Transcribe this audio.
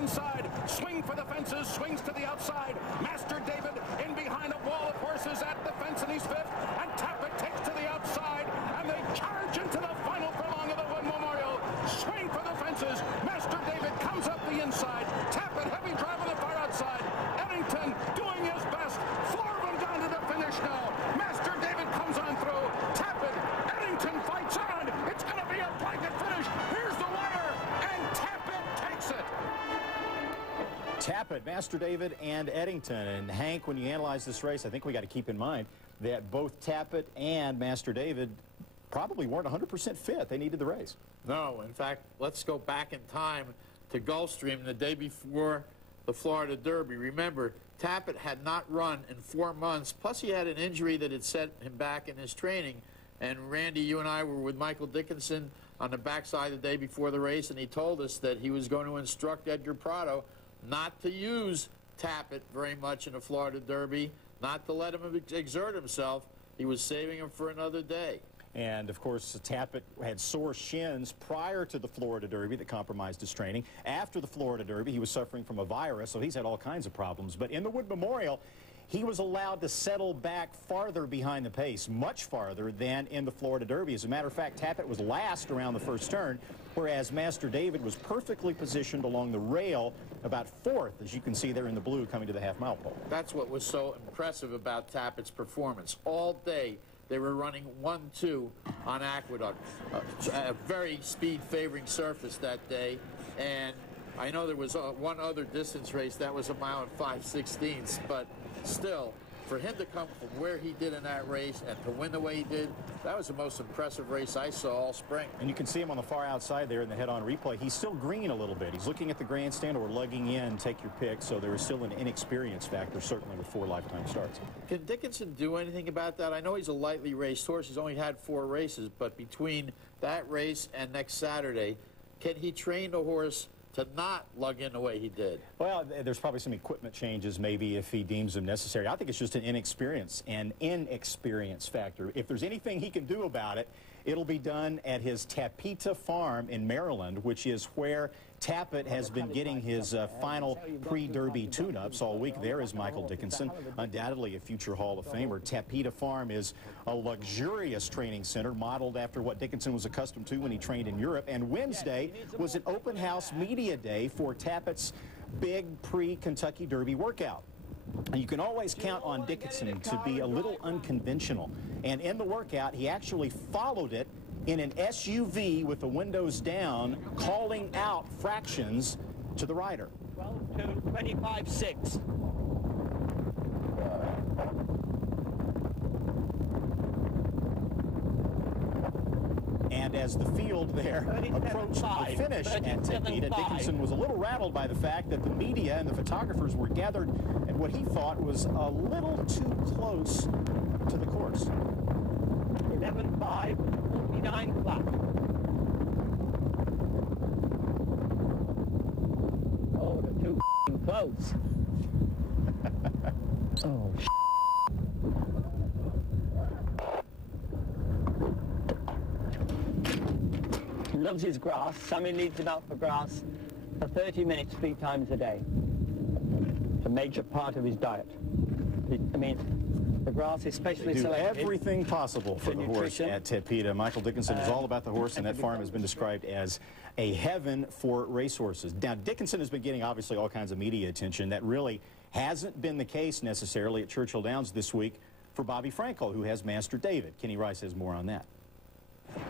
inside, swing for the fences, swings to the outside. Master David in behind a wall of horses at the fence, and he's fifth. And Tapeta takes to the outside, and they charge into the final furlong of the Wood Memorial. Swing for the fences. Master David comes up the inside. Tapeta heavy drive on the far outside. Eddington doing his best. Four of them down to the finish now. Master David comes on through. Tapeta, Eddington fights on. It's going to be a blanket finish. Here's the winner, and Tapeta takes it. Tapeta, Master David, and Eddington. And Hank, when you analyze this race, I think we got to keep in mind that both Tapeta and Master David probably weren't 100% fit. They needed the race. No, in fact, let's go back in time to Gulfstream the day before the Florida Derby. Remember, Tapeta had not run in 4 months, plus he had an injury that had set him back in his training. And Randy, you and I were with Michael Dickinson on the backside the day before the race, and he told us that he was going to instruct Edgar Prado not to use Tapeta very much in the Florida Derby, not to let him exert himself. He was saving him for another day. And, of course, Tapeta had sore shins prior to the Florida Derby that compromised his training. After the Florida Derby, he was suffering from a virus, so he's had all kinds of problems. But in the Wood Memorial, he was allowed to settle back farther behind the pace, much farther than in the Florida Derby. As a matter of fact, Tapeta was last around the first turn, whereas Master David was perfectly positioned along the rail, about fourth, as you can see there in the blue, coming to the half-mile pole. That's what was so impressive about Tapeta's performance. All day, they were running 1-2 on Aqueduct, a very speed-favoring surface that day. And I know there was one other distance race that was 1 mile and 5/16, but still, for him to come from where he did in that race and to win the way he did, that was the most impressive race I saw all spring. And you can see him on the far outside there in the head-on replay. He's still green a little bit. He's looking at the grandstand or lugging in, take your pick, so there is still an inexperience factor, certainly with 4 lifetime starts. Can Dickinson do anything about that? I know he's a lightly raced horse. He's only had 4 races, but between that race and next Saturday, can he train the horse to not lug in the way he did? Well, there's probably some equipment changes maybe if he deems them necessary. I think it's just an inexperience factor. If there's anything he can do about it, it'll be done at his Tapeta Farm in Maryland, which is where Tapeta has been getting his final pre-Derby tune-ups all week. There is Michael Dickinson, undoubtedly a future Hall of Famer. Tapeta Farm is a luxurious training center modeled after what Dickinson was accustomed to when he trained in Europe. And Wednesday was an open house media day for Tapeta's big pre-Kentucky Derby workout. And you can always count on Dickinson to be a little unconventional. And in the workout, he actually followed it in an SUV with the windows down, calling out fractions to the rider. 12 to 25.6. And as the field there approached the finish at Tapeta, Dickinson was a little rattled by the fact that the media and the photographers were gathered at what he thought was a little too close to the course. 11.5, 49 flat. Oh, they're too close. Oh, He loves his grass. Sammy leads him out for grass for 30 minutes 3 times a day. It's a major part of his diet. I mean, the grass is specially selected. Do everything possible for the horse at Tapeta. Michael Dickinson is all about the horse, and that farm has been described as a heaven for racehorses. Now, Dickinson has been getting, obviously, all kinds of media attention. That really hasn't been the case, necessarily, at Churchill Downs this week for Bobby Frankel, who has Master David. Kenny Rice has more on that.